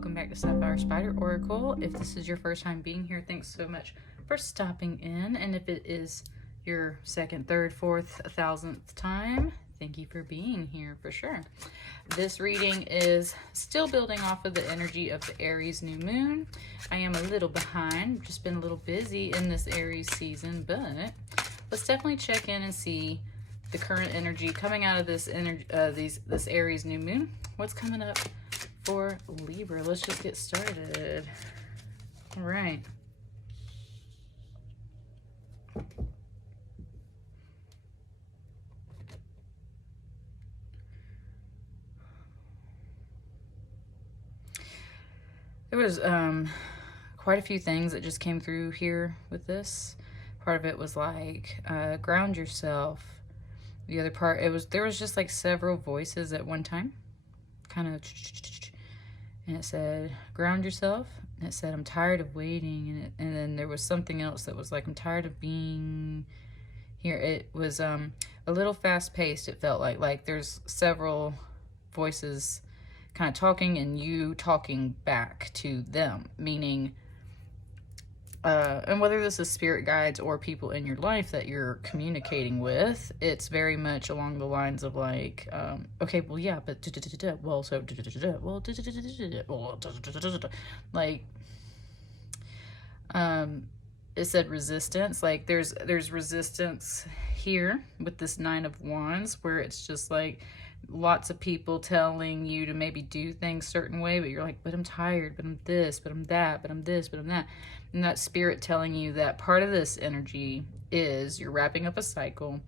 welcome back to Sapphire Spider Oracle. If this is your first time being here, thanks so much for stopping in. And if it is your second, third, fourth, 1000th time, thank you for being here for sure. This reading is still building off of the energy of the Aries new moon. I am a little behind, just been a little busy in this Aries season, but let's definitely check in and see the current energy coming out of this energy, this Aries new moon. What's coming up for Libra? Let's just get started. All right. There was quite a few things that just came through here with this. Part of it was like ground yourself. The other part, there was just like several voices at one time, kind of, and it said ground yourself, and it said I'm tired of waiting, and then there was something else that was like I'm tired of being here. It was a little fast paced. It felt like there's several voices kind of talking and you talking back to them, meaning and whether this is spirit guides or people in your life that you're communicating with, it's very much along the lines of like, okay, well, yeah, but well, so like, it said resistance. Like there's resistance here with this Nine of Wands, where it's just like lots of people telling you to maybe do things a certain way, but you're like, but I'm tired, but I'm this, but I'm that, but I'm this, but I'm that. And that spirit telling you that part of this energy is you're wrapping up a cycle,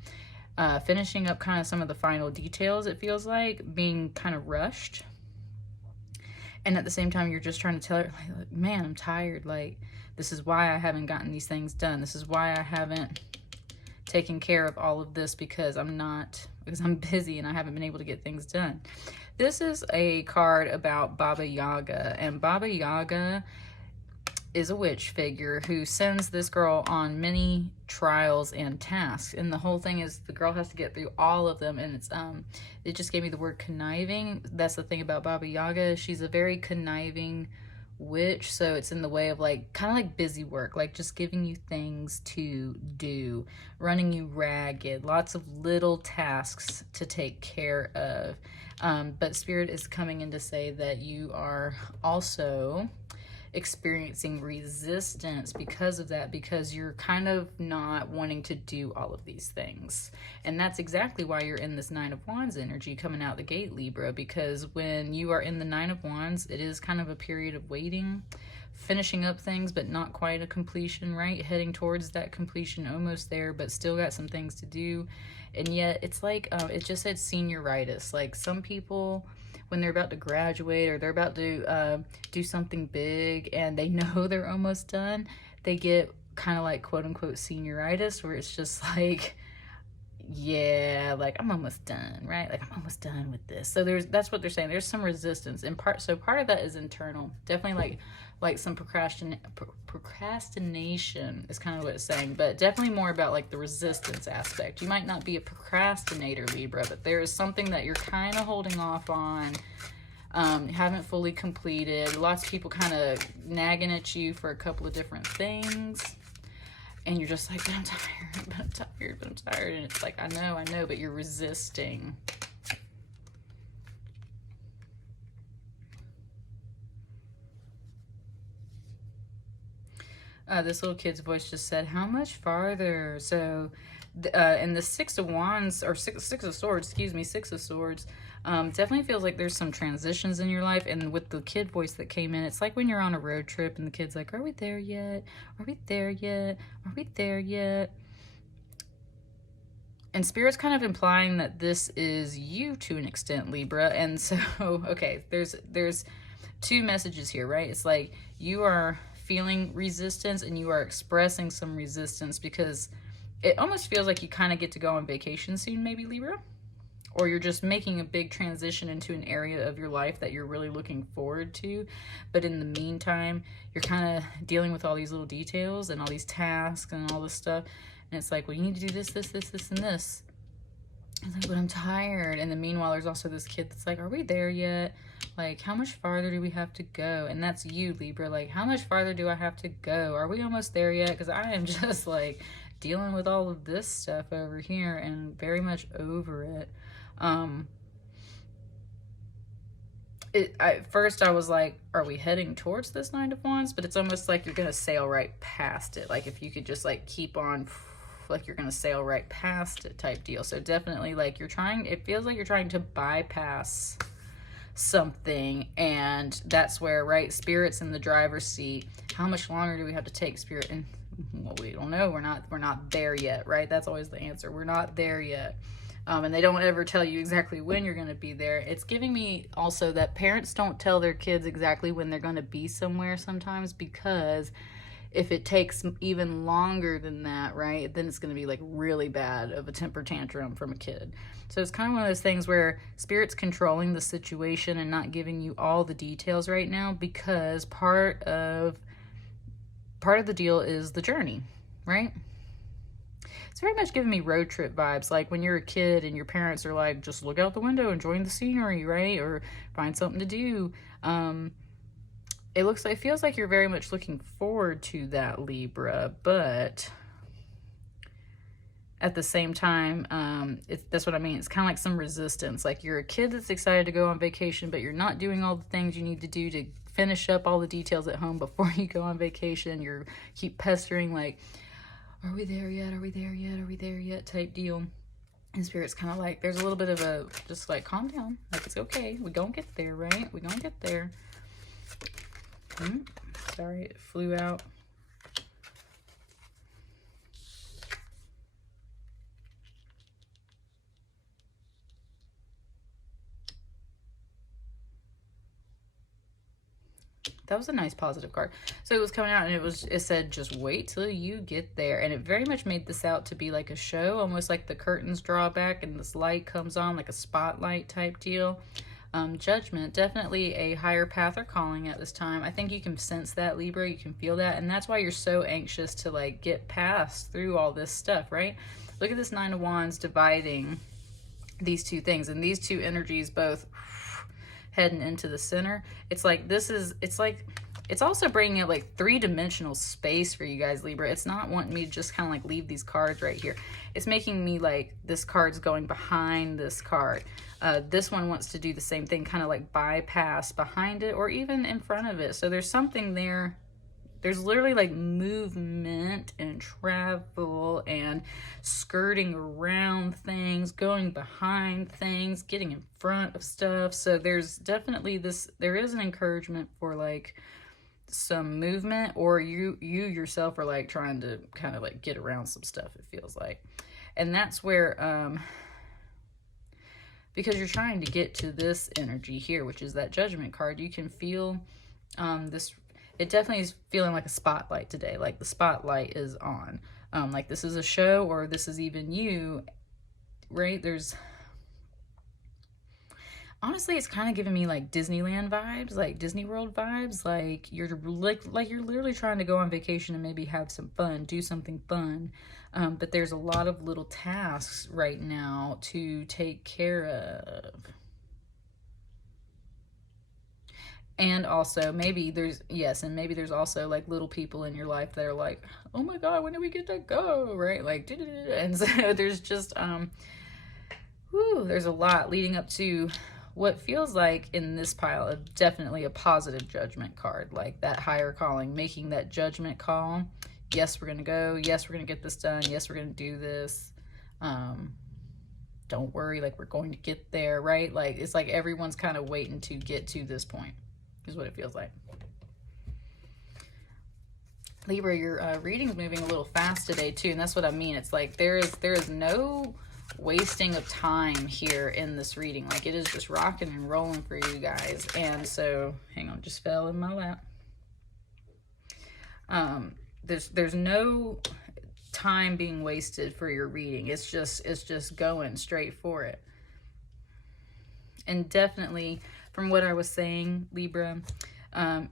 finishing up kind of some of the final details, it feels like, being kind of rushed. And at the same time, you're just trying to tell her, like, man, I'm tired. Like, this is why I haven't gotten these things done. This is why I haven't taken care of all of this, because I'm busy and I haven't been able to get things done. This is a card about Baba Yaga, and Baba Yaga is a witch figure who sends this girl on many trials and tasks, and the whole thing is the girl has to get through all of them. And it's it just gave me the word conniving. That's the thing about Baba Yaga. She's a very conniving witch, so it's in the way of like kind of like busy work, like just giving you things to do, running you ragged, lots of little tasks to take care of. But Spirit is coming in to say that you are also experiencing resistance because of that, because you're kind of not wanting to do all of these things. And that's exactly why you're in this Nine of Wands energy coming out the gate, Libra, because when you are in the Nine of Wands, it is kind of a period of waiting, finishing up things, but not quite a completion, right? Heading towards that completion, almost there, but still got some things to do. And yet it's like, it just said senioritis. Like some people, when they're about to graduate or they're about to do something big and they know they're almost done, they get kind of like quote unquote senioritis, where it's just like, yeah, like I'm almost done, right? Like I'm almost done with this. So that's what they're saying. There's some resistance in part. So part of that is internal, definitely like some procrastination is kind of what it's saying, but definitely more about like the resistance aspect. You might not be a procrastinator, Libra, but there is something that you're kind of holding off on, haven't fully completed. Lots of people kind of nagging at you for a couple of different things, and you're just like, but I'm tired, but I'm tired, but I'm tired. And it's like, I know, but you're resisting. This little kid's voice just said, how much farther? So in the Six of Wands, or Six of Swords, excuse me, Six of Swords, definitely feels like there's some transitions in your life. And with the kid voice that came in, it's like when you're on a road trip and the kid's like, are we there yet? Are we there yet? Are we there yet? And Spirit's kind of implying that this is you to an extent, Libra. And so, okay, there's two messages here, right? It's like you are feeling resistance and you are expressing some resistance, because it almost feels like you kind of get to go on vacation soon, maybe, Libra, or you're just making a big transition into an area of your life that you're really looking forward to. But in the meantime, you're kind of dealing with all these little details and all these tasks and all this stuff. And it's like, well, you need to do this, this, this, this, and this. It's like, but I'm tired. And then meanwhile, there's also this kid that's like, are we there yet? Like, how much farther do we have to go? And that's you, Libra. Like, how much farther do I have to go? Are we almost there yet? Because I am just like dealing with all of this stuff over here and very much over it. At first I was like, are we heading towards this Nine of Wands? But it's almost like you're gonna sail right past it. Like if you could just like keep on, like you're gonna sail right past it type deal. So definitely like you're trying, it feels like you're trying to bypass something, and that's where, right, Spirit's in the driver's seat. How much longer do we have to take, Spirit? And well, we don't know. We're not there yet, right? That's always the answer. We're not there yet. And they don't ever tell you exactly when you're going to be there. It's giving me also that parents don't tell their kids exactly when they're going to be somewhere sometimes, because if it takes even longer than that, right, then it's going to be like really bad of a temper tantrum from a kid. So it's kind of one of those things where Spirit's controlling the situation and not giving you all the details right now, because part of the deal is the journey, right? It's very much giving me road trip vibes, like when you're a kid and your parents are like, just look out the window, enjoying the scenery, right? Or find something to do. It feels like you're very much looking forward to that, Libra, but at the same time, that's what I mean. It's kind of like some resistance. Like you're a kid that's excited to go on vacation, but you're not doing all the things you need to do to finish up all the details at home before you go on vacation. You keep pestering like, are we there yet? Are we there yet? Are we there yet? Type deal. And Spirit's kind of like, there's a little bit of a, just like, calm down. Like, it's okay. We're going to get there, right? We're going to get there. Sorry, it flew out. That was a nice positive card. So it was coming out and it said, just wait till you get there. And it very much made this out to be like a show, almost like the curtains draw back and this light comes on, like a spotlight type deal. Judgment, definitely a higher path or calling at this time. I think you can sense that, Libra. You can feel that. And that's why you're so anxious to like get past through all this stuff, right? Look at this Nine of Wands dividing these two things. And these two energies both heading into the center. It's like it's also bringing up like three-dimensional space for you guys, Libra. It's not wanting me to just kind of like leave these cards right here. It's making me like this card's going behind this card. This one wants to do the same thing, kind of like bypass behind it or even in front of it. So there's something there. There's literally like movement and travel and skirting around things, going behind things, getting in front of stuff. So there's definitely there is an encouragement for like some movement, or you yourself are like trying to kind of like get around some stuff, it feels like. And that's where, because you're trying to get to this energy here, which is that Judgment card, you can feel this. It definitely is feeling like a spotlight today. Like the spotlight is on. Like this is a show, or this is even you, right? Honestly, it's kind of giving me like Disneyland vibes, like Disney World vibes. Like you're literally trying to go on vacation and maybe have some fun, do something fun. But there's a lot of little tasks right now to take care of. And also maybe there's also like little people in your life that are like, oh my God, when do we get to go? Right? Like, and so there's just, there's a lot leading up to what feels like in this pile of definitely a positive Judgment card, like that higher calling, making that judgment call. Yes, we're going to go. Yes, we're going to get this done. Yes, we're going to do this. Don't worry, like we're going to get there, right? Like it's like everyone's kind of waiting to get to this point is what it feels like. Libra, your reading's moving a little fast today too, and that's what I mean. It's like there is no wasting of time here in this reading. Like it is just rocking and rolling for you guys. And so, hang on, just fell in my lap. There's no time being wasted for your reading. It's just going straight for it. And definitely, from what I was saying, Libra,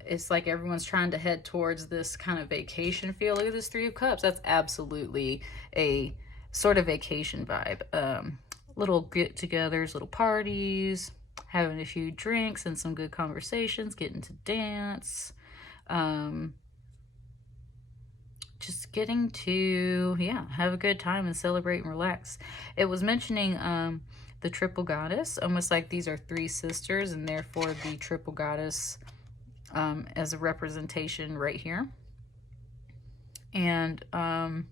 it's like everyone's trying to head towards this kind of vacation feel. Look at this Three of Cups. That's absolutely a sort of vacation vibe. little get-togethers, little parties, having a few drinks and some good conversations, getting to dance, just getting to, yeah, have a good time and celebrate and relax. It was mentioning the triple goddess, almost like these are three sisters, and therefore the triple goddess as a representation right here. And I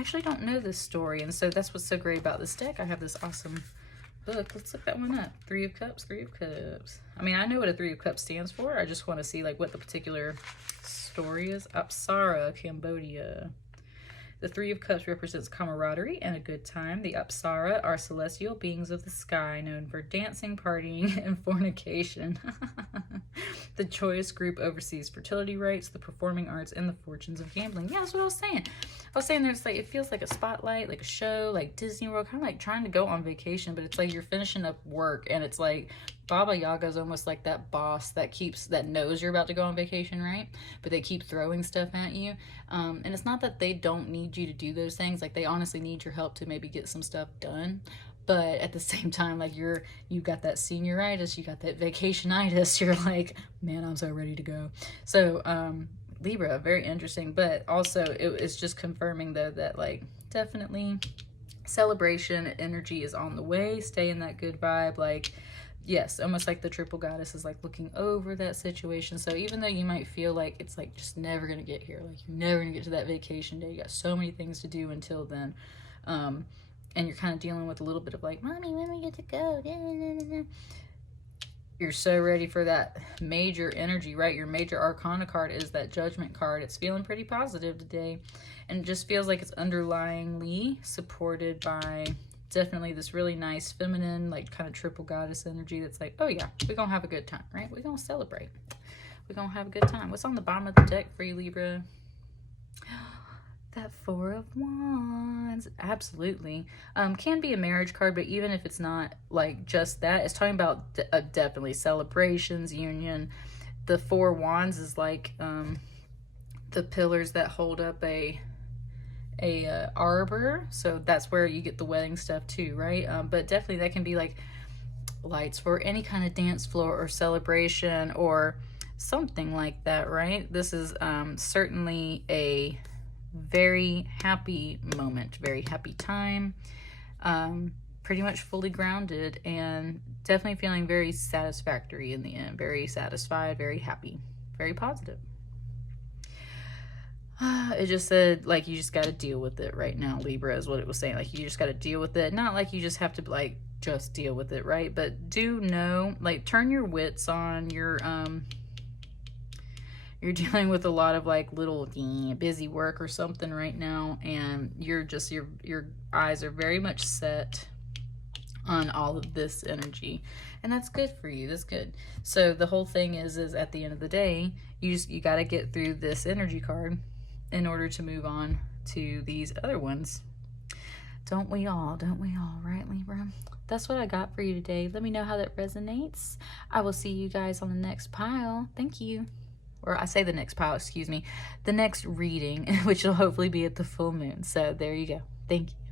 actually don't know this story, and so that's what's so great about this deck. I have this awesome book. Let's look that one up. Three of Cups, Three of Cups. I mean, I know what a Three of Cups stands for. I just want to see like what the particular story is. Apsara, Cambodia. The Three of Cups represents camaraderie and a good time. The Apsara are celestial beings of the sky known for dancing, partying, and fornication. The joyous group oversees fertility rites, the performing arts, and the fortunes of gambling. Yeah, that's what I was saying. I was saying there's like, it feels like a spotlight, like a show, like Disney World, kind of like trying to go on vacation, but it's like you're finishing up work, and it's like Baba Yaga's almost like that boss that knows you're about to go on vacation, right? But they keep throwing stuff at you. And it's not that they don't need you to do those things. Like, they honestly need your help to maybe get some stuff done. But at the same time, like, you got that senioritis, you got that vacationitis. You're like, man, I'm so ready to go. So, Libra, very interesting. But also, it's just confirming, though, that, like, definitely celebration energy is on the way. Stay in that good vibe. Like, yes, almost like the triple goddess is like looking over that situation. So even though you might feel like it's like just never gonna get here, like you're never gonna get to that vacation day, you got so many things to do until then, and you're kind of dealing with a little bit of like, mommy, when we get to go, you're so ready for that major energy, right? Your major arcana card is that Judgment card. It's feeling pretty positive today, and it just feels like it's underlyingly supported by definitely this really nice feminine, like kind of triple goddess energy that's like, oh yeah, we're gonna have a good time, right? We're gonna celebrate. We're gonna have a good time. What's on the bottom of the deck for you, Libra? That Four of Wands. Absolutely. Can be a marriage card, but even if it's not like just that, it's talking about definitely celebrations, union. The Four Wands is like the pillars that hold up a arbor, so that's where you get the wedding stuff too, right? But definitely that can be like lights for any kind of dance floor or celebration or something like that, right? This is certainly a very happy moment, very happy time, pretty much fully grounded, and definitely feeling very satisfactory in the end, very satisfied, very happy, very positive. It just said, like, you just got to deal with it right now, Libra, is what it was saying. Like, you just got to deal with it. Not like you just have to, like, just deal with it, right? But do know, like, turn your wits on. You're dealing with a lot of, like, little busy work or something right now. And you're just, your eyes are very much set on all of this energy. And that's good for you. That's good. So the whole thing is at the end of the day, you got to get through this energy card in order to move on to these other ones. Don't we all, right, Libra? That's what I got for you today. Let me know how that resonates. I will see you guys on the next pile. Thank you. Or I say the next pile, excuse me. The next reading, which will hopefully be at the full moon. So there you go. Thank you.